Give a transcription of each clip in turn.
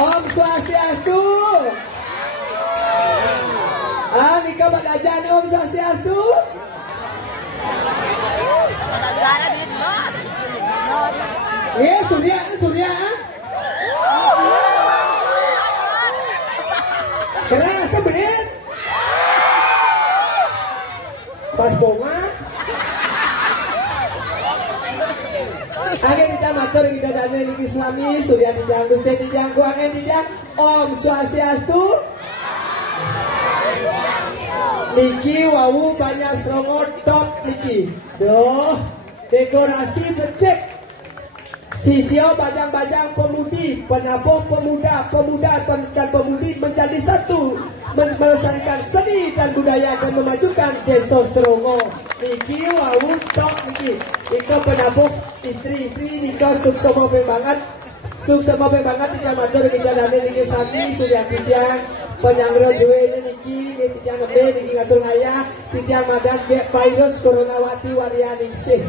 Om Swastiastu. Nikah badajan Om Swastiastu. Surya. Keras sebet. Pas bunga. Angin dijang matur kita dana niki Islami Surya dijang Gusti dijang kuangen dijang Om Swastiastu. Niki wawu banyak serongot top niki. Doh, dekorasi becek. Sisio bajang-bajang pemudi, penabuh pemuda, pemuda dan pemudi menjadi satu, melestarikan seni dan budaya dan memajukan desa Serongo. Niki wawu top niki. Iko penabuh istri-istri Niko suksoma banget. Suksoma banget tidak matur kita dane niki sami Surya Tidiang penyangro dewe ini niki tidiang nembe niki ngatur ayah tidiang madan ge virus coronawati warianingsih.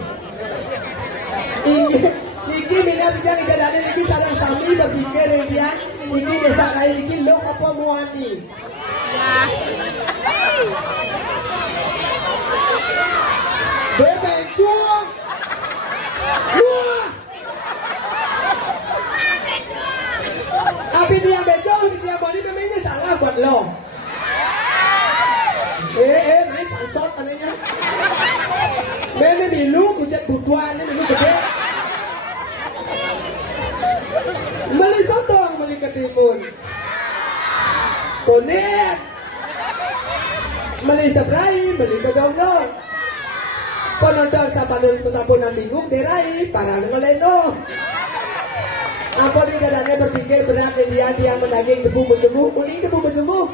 Niki minat tidiang kita dane niki sareng sami berpikir dia niki desa rai niki lo apa muani. Bebencung. Wah. Tapi dia bejo, dia mau ini memangnya salah buat lo. Main sansot anehnya. Mene milu, kucet butuan, ini milu gede. Meli sotong, meli ketimun. Konet. Meli sebrai, meli kedong-dong. Penonton sapunan bingung derai, para ngeleno. Apa dia dadanya berpikir berat dan dia mendaging debu berjemur, kuning debu berjemur.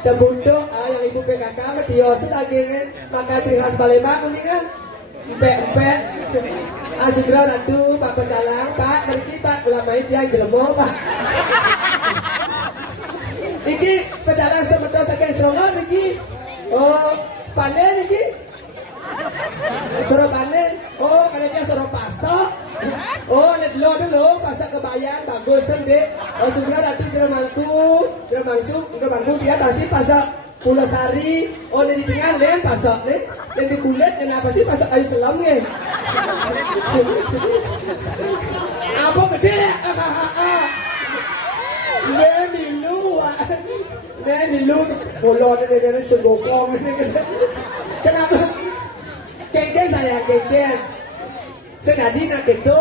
Debu dok, yang ibu PKK dia sedagingnya, maka ciri khas Palembang kuningan, empek. Asudra ratu, Pak Pecalang, Pak Merki, Pak ulamai dia jelemo, Pak. Iki Pecalang semedot saking Serongan, Iki. Oh, panen Iki. Soro panen, oh karena dia soro pasok. Oh, net lo dulu, pasak kebayang, bagus sendiri. Oh, Sumra Ratu Jeremangsu, dia pasti pasak Pulau Sari. Oh, di tengah len pasak nih, dan di kulit kenapa sih pasak kayu selam nih? Apa gede? Nemilu, bolon ini segokong ini gede. Kenapa? Kengken sayang kengken. Senadi nak gitu,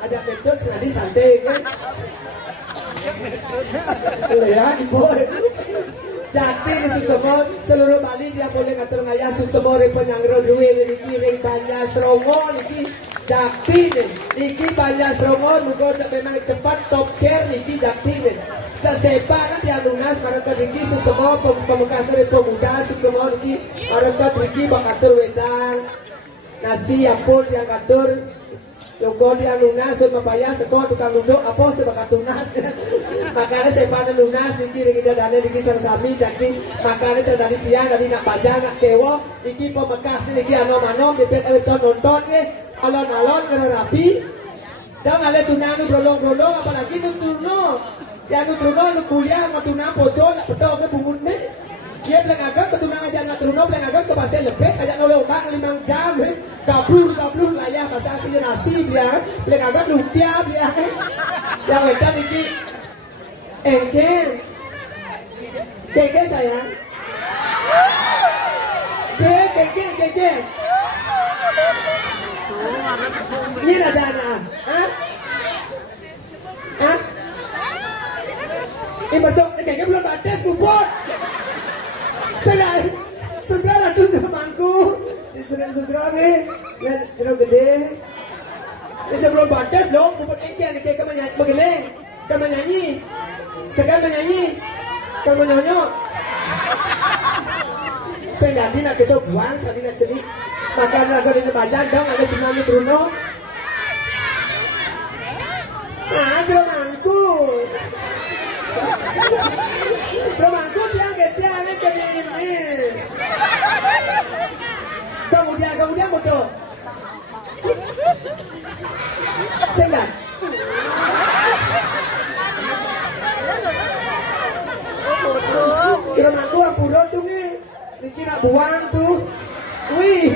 ajak betul senadi santai kan? Ya ibu. Jadi di Suksemo seluruh Bali dia boleh ngatur ngaya Suksemo penyangro duwe niki ring banyak Serongo niki. Jadi niki banyak Serongo mugo memang cepat top chair niki jadi nih. Sesepa nanti anunas maraka niki Suksemo pemukas dari pemuda Suksemo niki maraka niki bakatur wedang. Nasi ampun yang katur Yoko dia lunas mapaya teko tukang duduk apa sebagai tunas makanya saya pada lunas niki kita dana niki sami jadi makanya terjadi dia dari nak baca nak kewo niki pemekas niki anom dipet aweton nonton ke alon-alon karena rapi dan ale tunanu brolong apalagi nutruno ya nutruno kuliah mau tunang pocol nak pedok ke bungut nih dia bilang agak betunang aja nak truno bilang agak ke pasir lebih aja nolong bang 5 jam kablur layah bahasa aslinya nasi biar bilang agak lumpia biar yang wedan ini keke sayang keke ini ada anak ini betul keke belum batas bubut Sudra ratu temanku Sudra nih Jeruk gede ini belum batas loh bubut engkel nih kayak begini kamu nyanyi sekarang menyanyi kamu nyonyok saya jadi nak kita buang saya nak ceri makan agak di bajan dong ada tunani Bruno Romangku dia ngetiangin jadi ini kemudian betul sengat Romangku ampuro tuh nih Niki nak buang tuh wih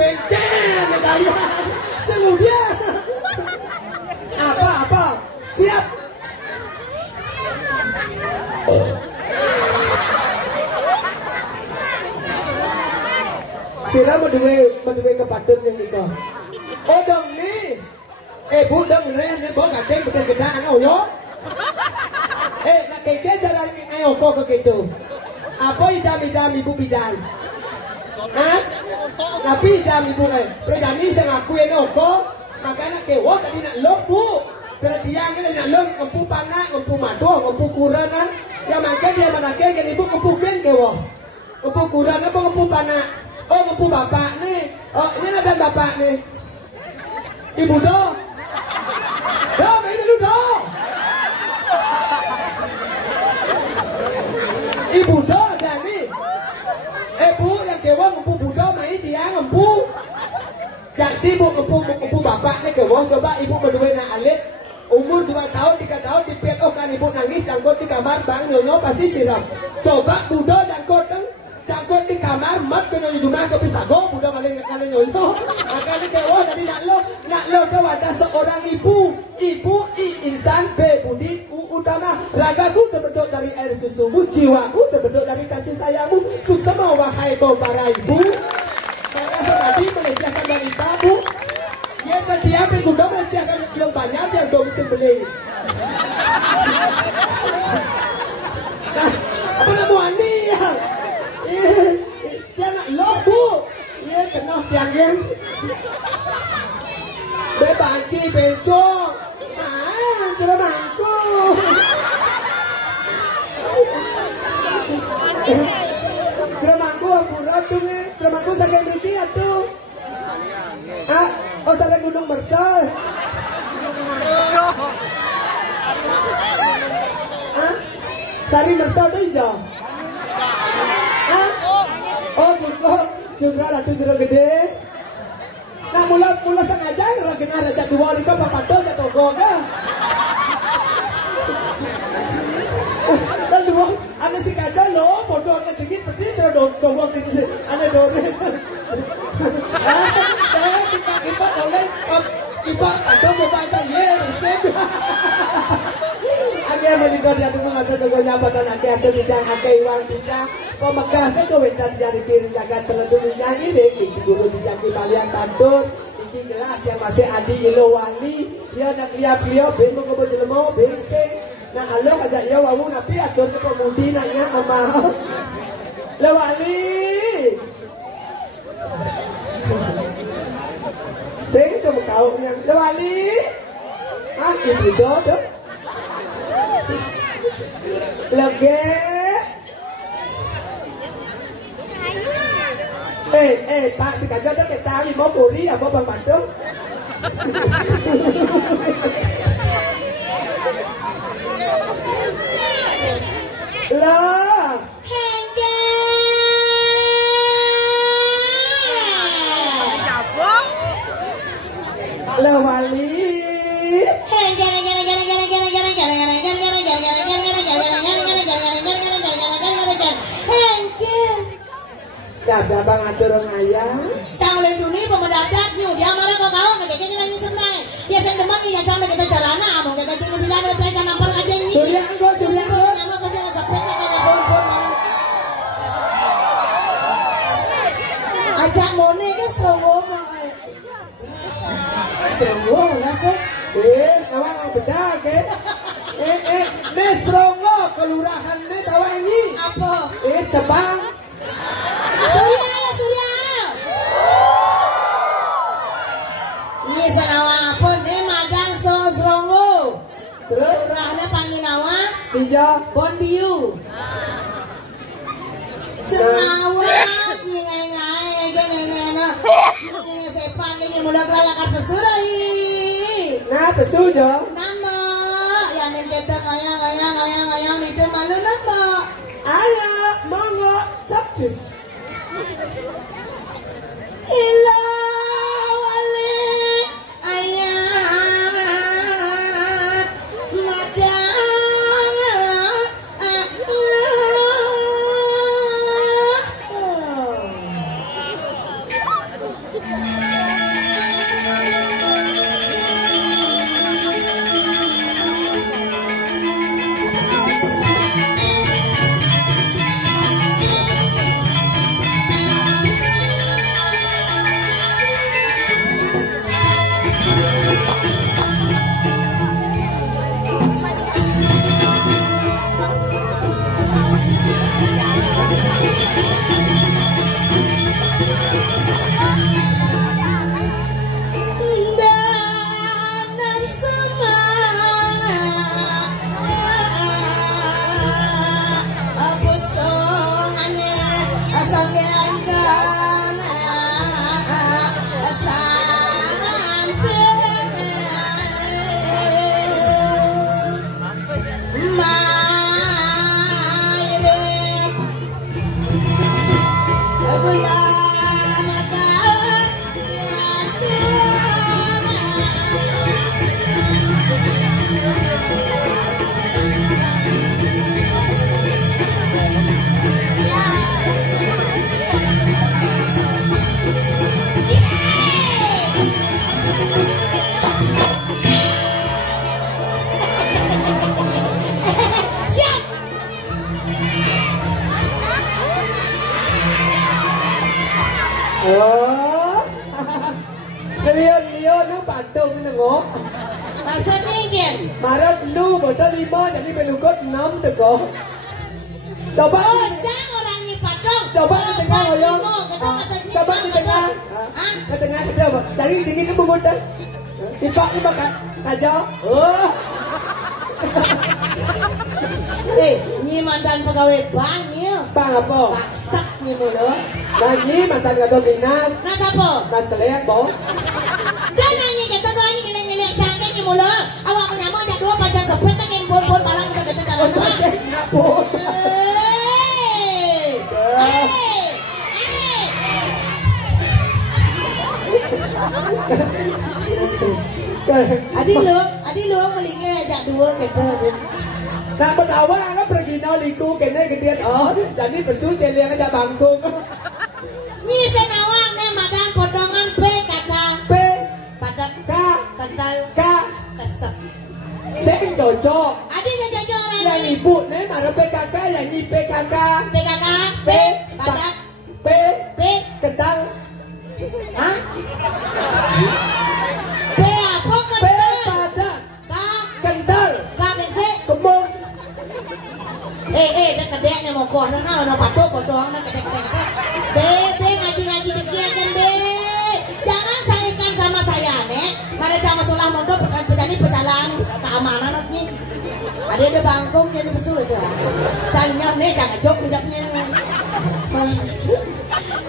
kenceng negaya kemudian apa siap sila maduwe kepadun yang nikah oh dong nih bu dong nih bo gadeng betul gedang yo nak keke cara ngayo kok gitu Apa idam ibu bidan? Hah? Tapi idam ibu Perjani saya ngakuin oko. Makanya kewo tadi nak lok bu. Terdiang ini nak lok ngempu panak, ngempu madu, ngempu kuranan. Yang makan dia manakin kan ibu ngempukin kewo. Ngempu kuran apa ngempu panak? Oh ngempu bapak nih. Oh ini ada bapak nih. Ibu do. Do main dulu do. Ibu do Dani. Bu yang kewo ngempu budo main dia ngempu. Jadi bu ngempu bapak nih kewo coba ibu berdua nak alit. Umur 2 tahun 3 tahun dipet kan ibu nangis jangkut di kamar bang nyonya pasti siram. Coba budo jangkut di kamar mat ke nyonya rumah ke pisago budo kali nyonya. Makanya kewo tadi nak lo tuh ada seorang ibu insan B budi utama ragaku terbentuk dari air susumu jiwaku terbentuk dari kasih sayangmu suksema wahai kau para ibu. Maka tadi melecehkan wanita bu. Ya kan dia pekuda melecehkan belum banyak yang dong beli. Nah, apa nama Andi ya? Dia nak lo bu. Ya kena tiangin. Bebanci bencong. Kira mangku. Kira mangku ampuran tuh nih. Kira mangku saking riti atuh. Oh sareng Gunung Mertel. Sari Mertel tuh hijau. Oh bukan. Cuma ratu jeruk gede. Nah mula sengaja kena raja dua rika papato jatuh goga. Dan dua ada si kaca lo bodoh ngejengit peti sudah dongong gitu. Ada doreng. Kita boleh kita ada mau baca ye resep. Agak menikah dia dulu ngajar dogonya batan ada bidang agak iwan bidang. Pemegah saya kau minta dijari kiri jaga teledung nyanyi deh. Iki dulu dijaki balian tandut. Iki gelas dia masih adi ilo wali. Dia nak lihat beliau ben mau kebun jelmo ben sing. Nah alo aja ya wawu napi atur ke pemudi nanya amal. Le wali. Sing kamu tahu yang le wali. Ibu dodo. Lege. Pak si kaja dah kita lima puri apa bang Bandung? Lah. Lah wali. Dah bang atur orang ayah. Sang lindungi pemendadak nyu dia marah kok kau ngajak kita ini sebenarnya. Ya saya demen ya sama kita carana abang kita jadi bilang kita jangan nampar aja ni. Surya anggo. Nama kerja masa pernah kita bon. Ajak mone ke serongo mah. Serongo lah sih. Tawa beda ke? Serongo kelurahan ni tawa ini. Apa? Cabang. Surya. Ni sanawa apa ni madang so serongo. Terus Lurahnya Pandinawa Tiga Bon Biu. Cengawat ngai gini sepan ini mudah kelalakan pesurai. Nah pesu jo. Nama yang kita ngayang itu malu nama. Ayah monggo sabtus. Ila wali ayah madang Kalian nu patung ni ngok. Maksudnya kan? Marot lu botol 5 jadi penukut 6 teko. Coba Cang orang ni patung. Coba di tengah yo. Coba di tengah. Di tengah kita apa? Tadi tinggi tu bungut dah. Tipak ni bakal kajo. Oh. Ni mantan pegawai bank ni. Bang apa? Baksak ni mulu. Nyanyi mantan ketua dinas. Nah siapa? Mas kalian boh. Dan nyanyi kita tu ni ngeleng-ngeleng canggih ni mulu. Awak punya mau jadi dua pacar sepet nak yang bol-bol barang kita kita jalan. Oh, cek ngapun. Adi lu melingkir ajak dua kita. Nak bertawa kan pergi liku kena gedean oh jadi pesu celiang ajak bangkung. Ni senawang ni madan potongan P kata. P Padat K kental K kesep. Seng cocok. Adi yang cocok orang Yang ni. ibu ni mana PKK yang ni PKK. PKK P padat P P kental. Hah? P apa P kental? padat. K Kental. K bense. Kembung. Dah kedeknya mau kau nak nak patok potong nak kedek. B ngaji cekiakan B. Jangan saingkan sama saya nek. Mari sama solah mondok petani pecalang keamanan ni. Ada bangkong jadi pesu itu. Canggih nih jangan jok minjaknya.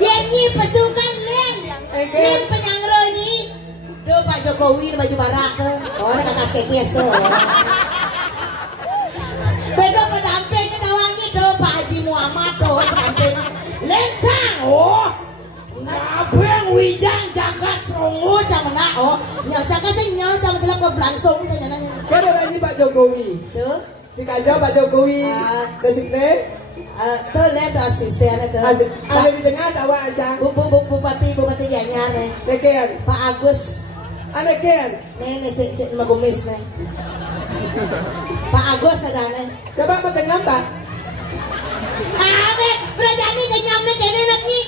Yang ni pesukan lian. Lian penyangro ini. Do Pak Jokowi baju barak tu. Orang kakak skekes tu. Beda pendamping kedawangi do Pak Haji Muhammad do sampingnya. Lencang oh. Ngabeng wijang jaga serongo camana oh. Nyau jaga sing nyau jam jelak berlangsung tanya nanya. Kau dah ni Pak Jokowi. Tu. Si Kajo Pak Jokowi. Desikne. Tu lihat asisten tu. Ada di tengah tawa aja. Bupati Gianyar ni. Nekian. Pak Agus. Nekian. Ni si Magumis ni. Pak Agus ada ni. Coba bertengah tak? Abe, berjani kenyam ni kene nak ni.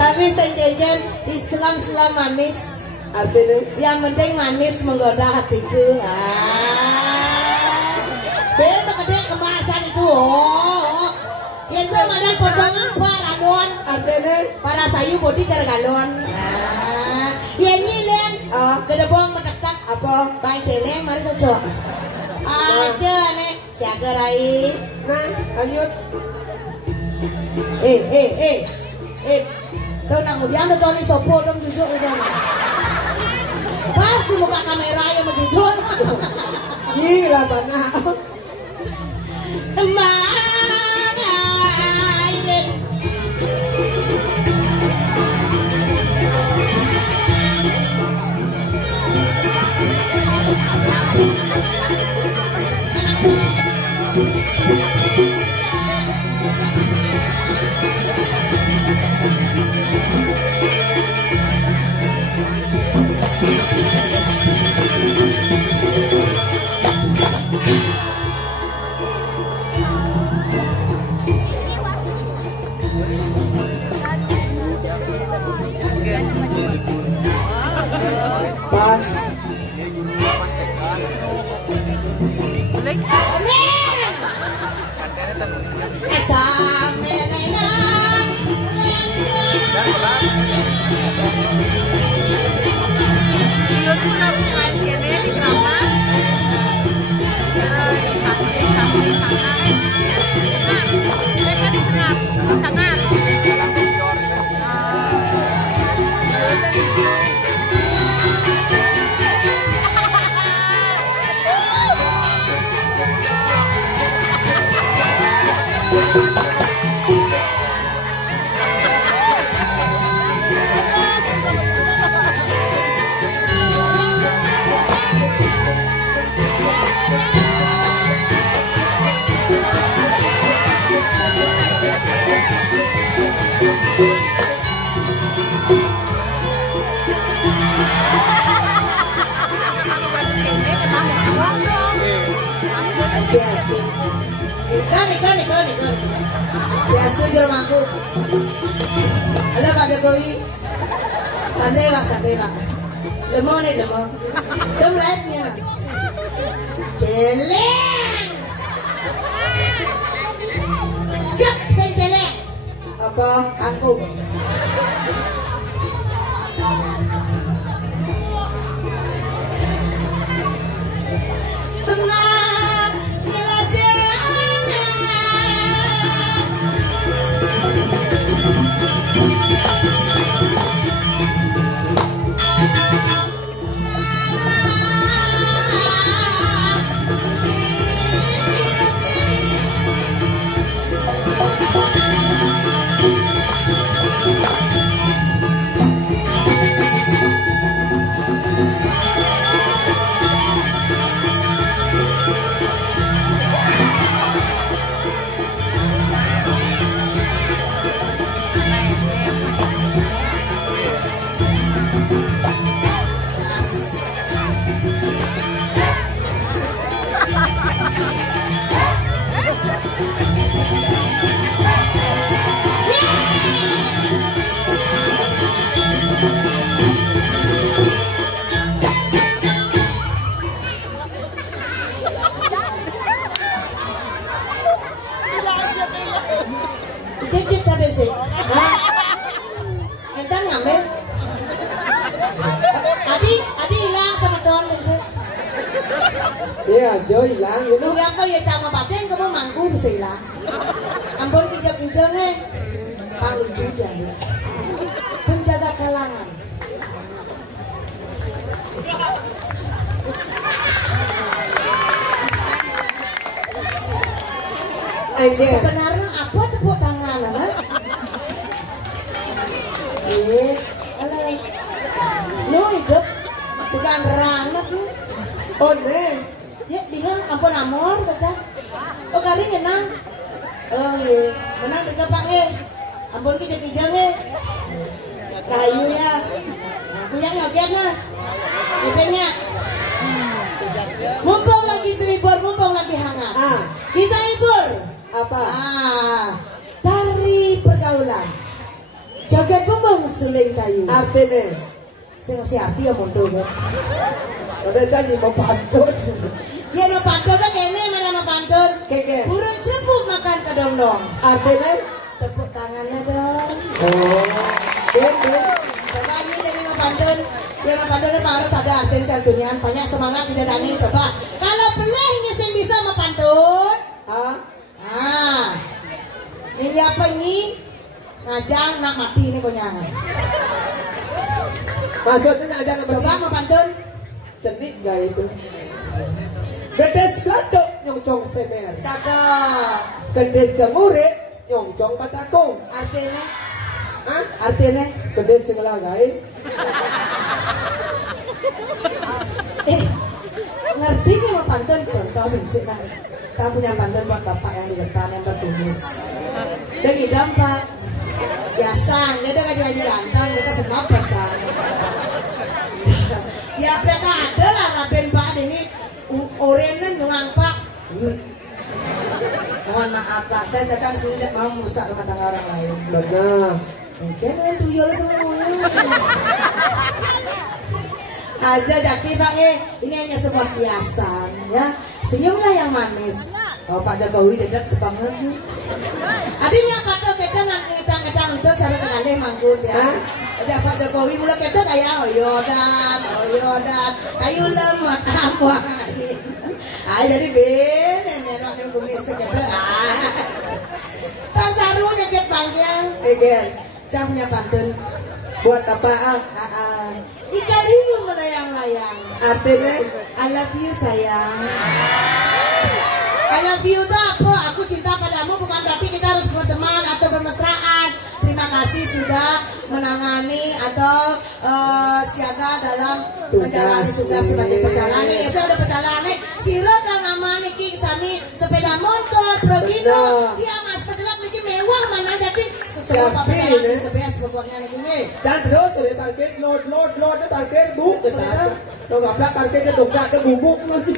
Tapi senjajan Islam manis. Artinya? Yang penting manis menggoda hatiku. Beda kedek kemacan itu. Oh, itu madan potongan paralon. Artinya? Para sayu bodi cara galon. Yang ni lian. Kedebong metak apa? Bang celeng mari cocok. Aja nih siaga rai. Nah, lanjut. Tuh nang udian tuh Tony sopo dong jujur udah. Pas di muka kamera yang mau jujur. Gila mana? Pas. Sampai dengan Yun po na po kayo, kaya may drama. Pero, sabi, Swastiastu rumahku. Halo Pak Jokowi. Santai Pak. Lemo nih lemo. Dem live-nya nah. Celeng. Siap saya celeng. Apa? Aku. Tenang, Cicit sampai sih. Entar ngambil. Adi hilang sama Don sih. Iya, Jo hilang gitu. Lu apa ya sama Padeng kamu mangku bisa hilang. Ampun kijak-kijak nih. Paling lucu dia nih. Penjaga kalangan. Sebenarnya apa tepuk tangan anak? Halo. Lu hidup bukan ranak lu. Oh nih. Ya bingung ampun amor baca. Oh kali nyenang. Oh iya. Menang dekat Pak ampun kijang-kijang kayu ya. Punya nyoget nah. DP-nya. Mumpung lagi tribur, mumpung lagi hangat. Kita hibur. Apa? Tari pergaulan. Joget bumbung suling kayu. Artinya? Si arti ya mundur kan. Udah janji mau pantun. Ya mau pantun dah kene mana mau pantun. Keke. Burung cepuk makan kedong-dong. Artinya? Tepuk tangannya dong. Oh. Ben. Coba ini jadi mau pantun. Ya mau pantun harus ada arti santunian. Banyak semangat tidak Dani. Coba. Kalau peleh ngising bisa mau pantun. Ini apa ini? Ngajang nak mati ini konyangan. Maksudnya ngajang nak mati. Coba mau pantun. Cenik gak itu? Gedes plato nyongcong semer. Cakep. Gedes jemure nyongcong batako. Artinya? Artinya? Gedes segala gay. Ngerti nggak mau pantun? Contoh bensik kan. Saya punya pantun buat bapak yang di depan yang bertulis. Dari dampak. Biasa, dia ada gaji ganteng, dia semua pesan. Ya mereka ada lah Raden Pak ini orangnya nyulang Pak. Mohon maaf Pak, saya datang sini tidak mau merusak rumah tangga orang lain. Benar. Mungkin yang tuyul semuanya. Aja jadi Pak ini hanya sebuah hiasan ya. Senyumlah yang manis. Oh Pak Jokowi dedak sebanget nih. Adinya kata kita nanti edang untuk cara kenalih mangkut ya. Aja Pak Jokowi mulai kita kayak oyodan, kayu lemak apa. Jadi ben nerok yang kumis kita Egen. Cang punya pantun. Buat apa? Ikan hiu melayang-layang. Artinya I love you sayang. I love you itu apa? Aku cinta padamu bukan berarti kita harus berteman atau bermesraan. Terima kasih sudah menangani atau siaga dalam menjalani tugas sebagai pecalang. Ya saya udah pecalang nih. Sira kang aman iki sami sepeda motor progino. Dia mas pecelap niki mewah mana jadi sukses apa pecalang sebes pokoknya niki. jangan terus dari parkir load parkir buk kita. Lo bapak parkir ke dobrak ke bubuk nanti.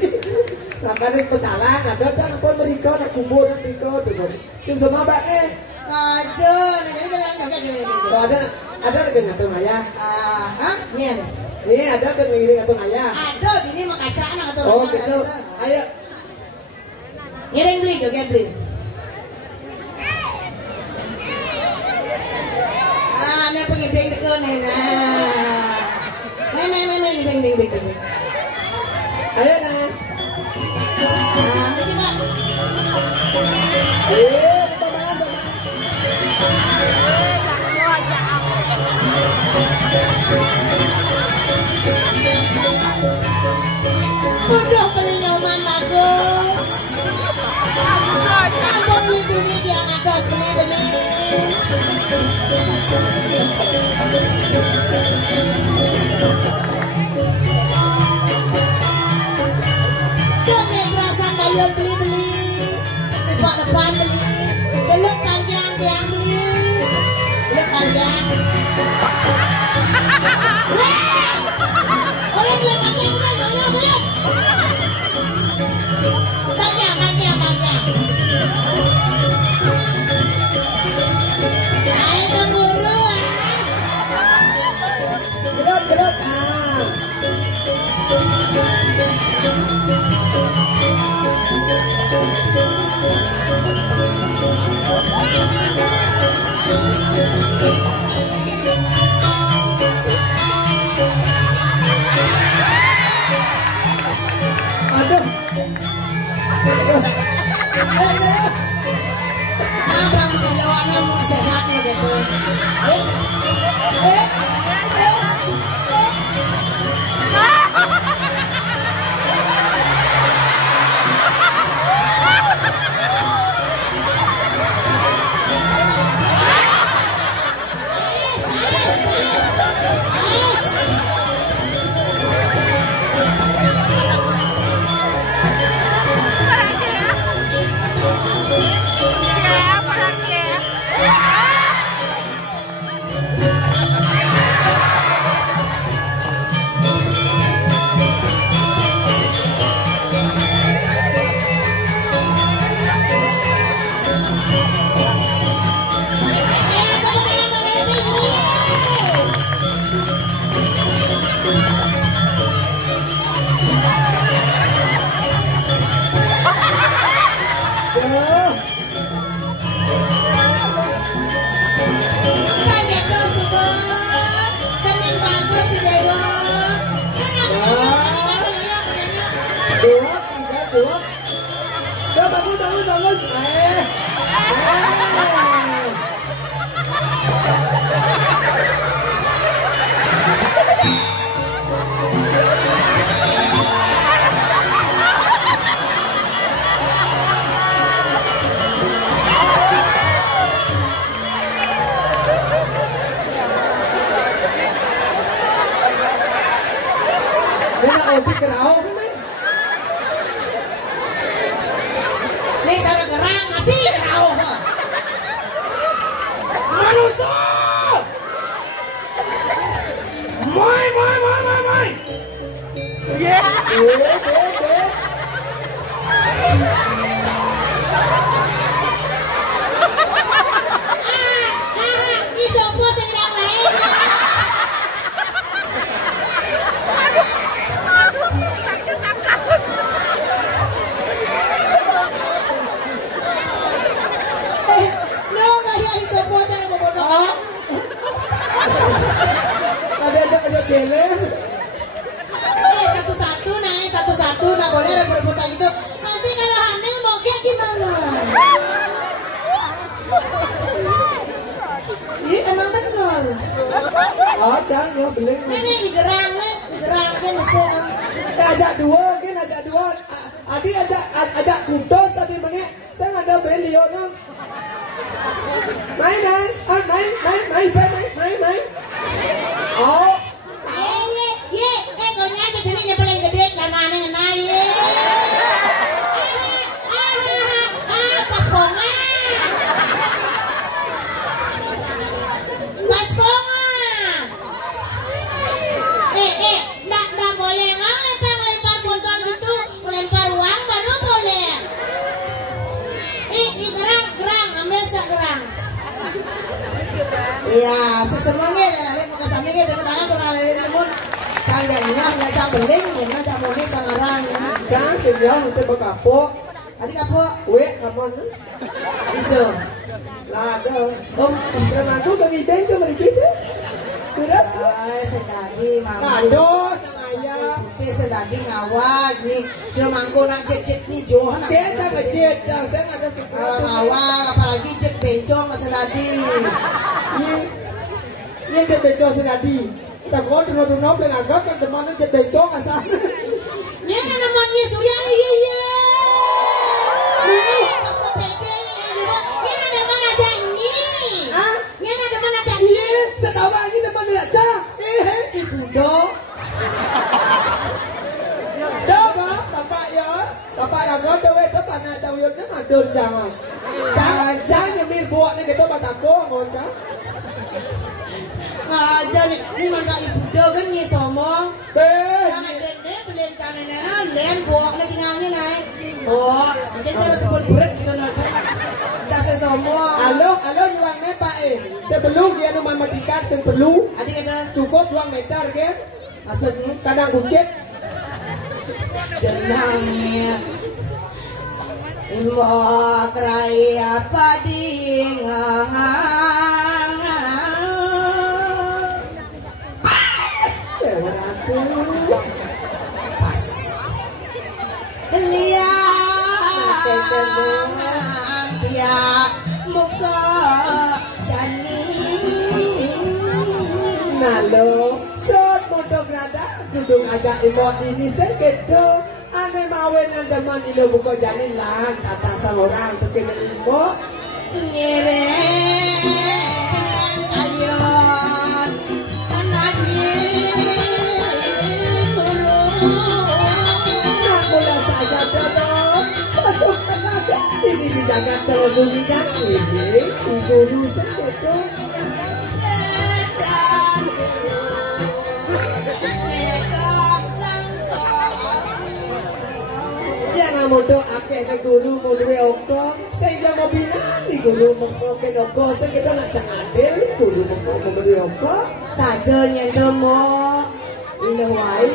Makanya pecalang ada kan pun mereka nak kubur dan mereka tu. Sing sama baknya. Aja, jadi kan Kalau ada dengan ngatur maya. Nyen. Nih ada ke ngiring ngatur maya. Ada di ini makacaan ngatur Oh gitu. Ayo. Ngiring beli, joget beli. Ini pengimping deket nih, nah. Bing. Ayo nah. Ini Pak. Udah beli nyoman bagus. Sampun lindungi dia ngados beli. Joget perasaan bayar beli. Depan beli. Belum panjang yang beli. Belum panjang. Orang belum panjang udah. Panjang. Ayo keburu. Gedot. Aduh. Abang kalau anak mau sehat gitu. Bangun. Opi kerau kan nih? Nih cara gerang masih kerau. Manusia. Moi. Isopo sing ndang lain. Ada kelen. Satu-satu, nggak boleh rebut-rebutan gitu. Nanti kalau hamil mau kayak gimana? ya beleng. Ini igerang kan mesti. Ajak dua, Adi ajak kudos tadi menit. Saya ada beliau nang. Main. Oh. Konya aja jenisnya paling gede celananya ngena ye. Pas bonga. Nggak boleh lempar botol gitu, lempar uang baru boleh. Gerang, ambil segerang. Iya, semuanya lele muka sampingnya tepuk tangan kurang lele lemon. Canggahnya nggak cambeling, nggak camoni cangarang ya. Jangan senyum, saya berkapok. Adik kapok. Weh, kamu Ijo. Lah ada. Terang aku bagi beng tu mereka tu. Beras. Sedari mama. Aduh, nang ayah. Sedari ngawak ni. Dia mangko nak jet ni Johan. Dia tak berjet, saya ada sekolah ngawak, apalagi jet bencong sedari. Ni jet bencong sedari. Tak kau tunggu dengan agak dan teman jet bencong asal. Ni namanya Surya iya. Setawa ini teman dia aja. Ibu do. Bapak ya. Bapak ragot dewe depan nak tawiyut ni madun jangan. Jangan nyemir buat ni kita batako ngoca. Aja ni mana ibu do kan ni semua. Jangan jadi beliin canai nena lem buat ni tinggalnya naik. Oh, mungkin cara sebut berat gitu nanti. Jasa semua. Halo nyuang ni Pak sebelum dia nu mematikan sen perlu. Adik ada cukup 2 meter kan? Maksudnya kadang kucing. Jenangnya Imo kerai apa dingang. Pas lihat dia muka jani nalo set motor grada dudung agak imot ini sekedo ane mawen andaman ilo buka jani lan tata sama orang tekin imot nyereng kayon anaknya ini dijaga terlalu kan ini guru sekedo jangan modo akeh ke guru mau duwe oko sehingga mau binan di guru mau ke oko sekedo nak adil guru mau duwe oko saja nyendomo ini wali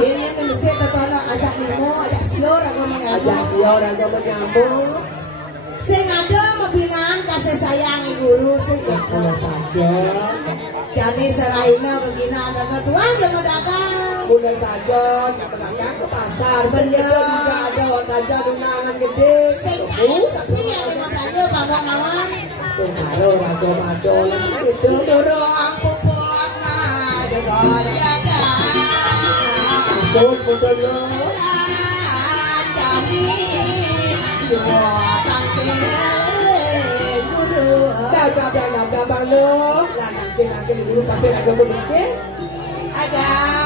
ini mesti tetap ajak limo ajak sior agama nyamuk sing ada membinaan kasih sayang guru sing kena saja jadi serahina begina ada ketua jangan dagang mudah saja dagang ke pasar bener juga ada otaja undangan gede sing ini ada namanya pamong-pamong karo rago madol gitu dorong puput mah dengan jaga pun betul jadi dua tangkil guru dah bang lo lah nanti guru pasti agak gede agak